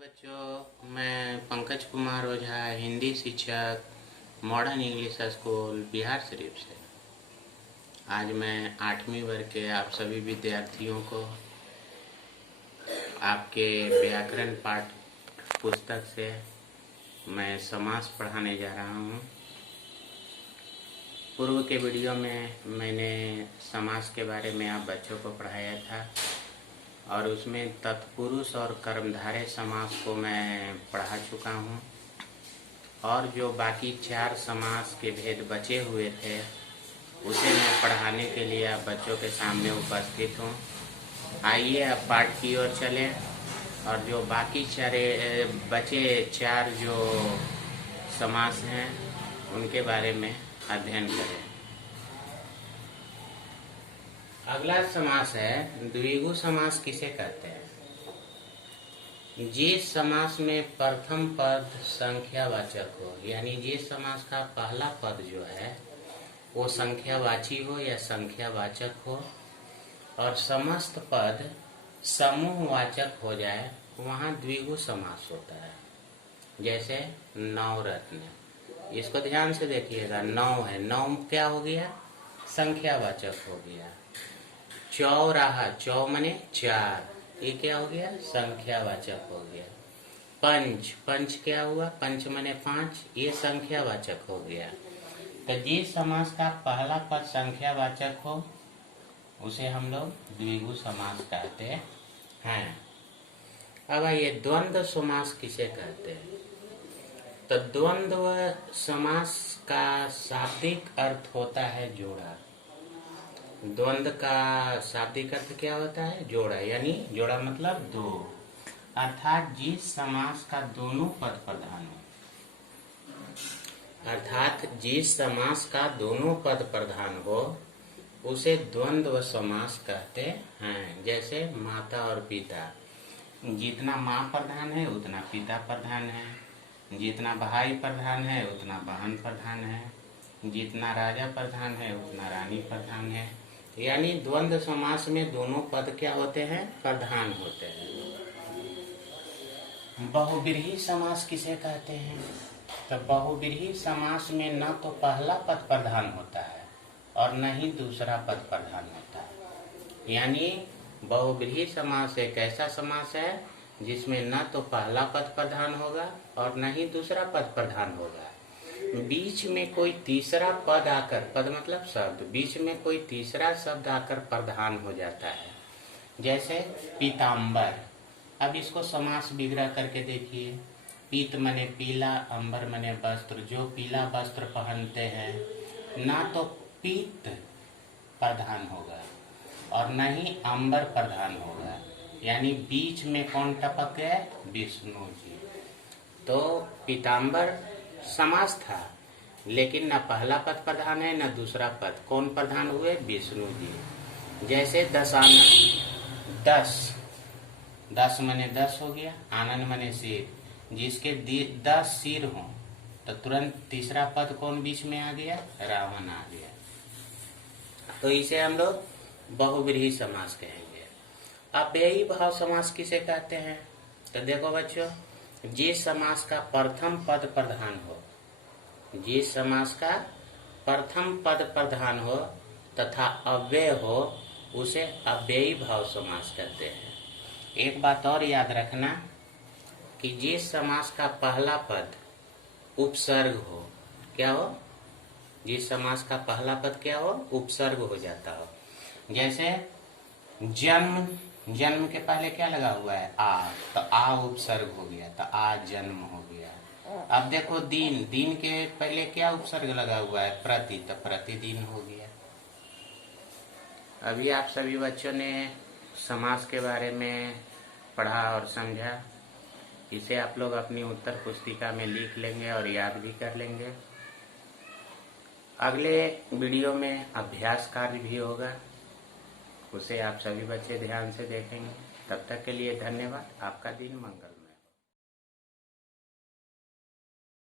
बच्चों, मैं पंकज कुमार ओझा, हिंदी शिक्षक, modern English school Bihar Sharif से। आज मैं 8वीं वर्ग के आप सभी विद्यार्थियों को आपके व्याकरण पाठ पुस्तक से मैं समास पढ़ाने जा रहा हूँ। पूर्व के वीडियो में मैंने समास के बारे में आप बच्चों को पढ़ाया था और उसमें तत्पुरुष और कर्मधारय समास को मैं पढ़ा चुका हूँ और जो बाकी 4 समास के भेद बचे हुए थे उसे मैं पढ़ाने के लिए आप बच्चों के सामने उपस्थित हूँ। आइए अब पाठ की ओर चलें और जो बाकी बचे 4 जो समास हैं उनके बारे में अध्ययन करें। अगला समास है द्विगु समास। किसे कहते हैं? जिस समास में प्रथम पद संख्यावाचक हो, यानी जिस समास का पहला पद जो है वो संख्यावाची हो या संख्यावाचक हो और समस्त पद समूहवाचक हो जाए, वहाँ द्विगु समास होता है। जैसे नवरत्न, इसको ध्यान से देखिएगा। नौ है, नौ क्या हो गया? संख्यावाचक हो गया। चौराहा, चौ मने 4, ये क्या हो गया? संख्यावाचक हो गया। पंच, पंच क्या हुआ? पंच मने 5, ये संख्यावाचक हो गया। तो जिस समास का पहला पद संख्यावाचक हो उसे हम लोग द्विगु समास कहते हैं। अब ये द्वंद्व समास किसे कहते हैं? तो द्वंद्व समास का शाब्दिक अर्थ होता है जोड़ा। द्वंद्व का शाब्दिक अर्थ क्या होता है? जोड़ा, यानी जोड़ा मतलब 2, अर्थात जिस समास का दोनों पद प्रधान हो, अर्थात जिस समास का दोनों पद प्रधान हो उसे द्वंद्व समास कहते हैं। जैसे माता और पिता, जितना माँ प्रधान है उतना पिता प्रधान है, जितना भाई प्रधान है उतना बहन प्रधान है, जितना राजा प्रधान है उतना रानी प्रधान है। यानी द्वंद्व समास में दोनों पद क्या होते हैं? प्रधान होते हैं। बहुव्रीहि समास किसे कहते हैं? तो बहुव्रीहि समास में न तो पहला पद प्रधान होता है और न ही दूसरा पद प्रधान होता है। यानी बहुव्रीहि समास एक ऐसा समास है जिसमें न तो पहला पद प्रधान होगा और न ही दूसरा पद प्रधान होगा। बीच में कोई तीसरा पद आकर, पद मतलब शब्द, बीच में कोई तीसरा शब्द आकर प्रधान हो जाता है। जैसे पीताम्बर। अब इसको समास विग्रह करके देखिए। पीत मने पीला, अंबर मने वस्त्र। जो पीला वस्त्र पहनते हैं ना तो पीत प्रधान होगा और न ही अंबर प्रधान होगा, यानी बीच में कौन टपक गए? विष्णु जी। तो पीताम्बर समास था लेकिन न पहला पद प्रधान है न दूसरा पद। कौन प्रधान हुए? विष्णु जी। जैसे दशानन, 10, 10 मने 10 हो गया, आनन मने सिर। जिसके 10 सिर हो तो तुरंत तीसरा पद कौन बीच में आ गया? रावण आ गया। तो इसे हम लोग बहुव्रीहि समास कहेंगे। अव्ययी भाव समास किसे कहते हैं? तो देखो बच्चों, जिस समास का प्रथम पद प्रधान हो, जिस समास का प्रथम पद प्रधान हो तथा अव्यय हो उसे अव्ययी भाव समास कहते हैं। एक बात और याद रखना कि जिस समास का पहला पद उपसर्ग हो, क्या हो? जिस समास का पहला पद क्या हो? उपसर्ग हो जाता हो। जैसे जन्म, जन्म के पहले क्या लगा हुआ है? आ, तो आ उपसर्ग हो गया, तो आ जन्म हो गया। अब देखो दिन, दिन के पहले क्या उपसर्ग लगा हुआ है? प्रति, तो प्रतिदिन हो गया। अभी आप सभी बच्चों ने समास के बारे में पढ़ा और समझा। इसे आप लोग अपनी उत्तर पुस्तिका में लिख लेंगे और याद भी कर लेंगे। अगले वीडियो में अभ्यास कार्य भी होगा, उसे आप सभी बच्चे ध्यान से देखेंगे। तब तक के लिए धन्यवाद। आपका दिन मंगल।